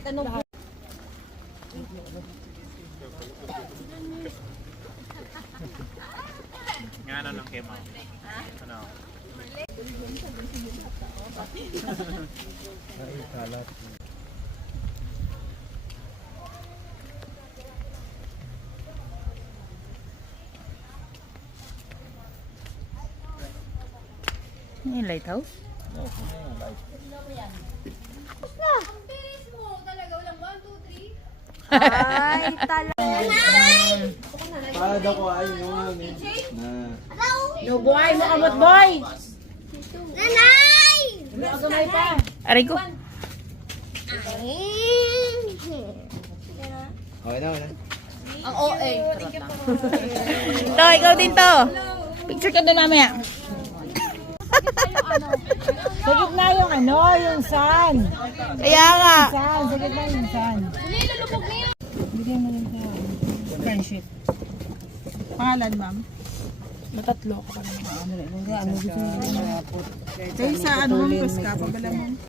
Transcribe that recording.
kahit anong... Nga ano ng kema? Ano? Ay, kalat. Yung lighthouse? No, yung light. Ang bilis mo talaga. Walang 1, 2, 3. Ay, talaga. Parada ko ay yung na. No boy, makamot boy! Nanay! Makamay pa. Aray ko. Okay na, okay na. Ang OA. To, ikaw din to. Picture ka doon namin. Sa gitna yung ano, yung sun. Kaya nga. Sun, sa gitna yung sun. Bigyan mo lang sa friendship. Pangalan, ma'am? Natatlo ka pa naman. Ano gusto mo? Ito yung sa ano, ma'am, ka, pabala mo.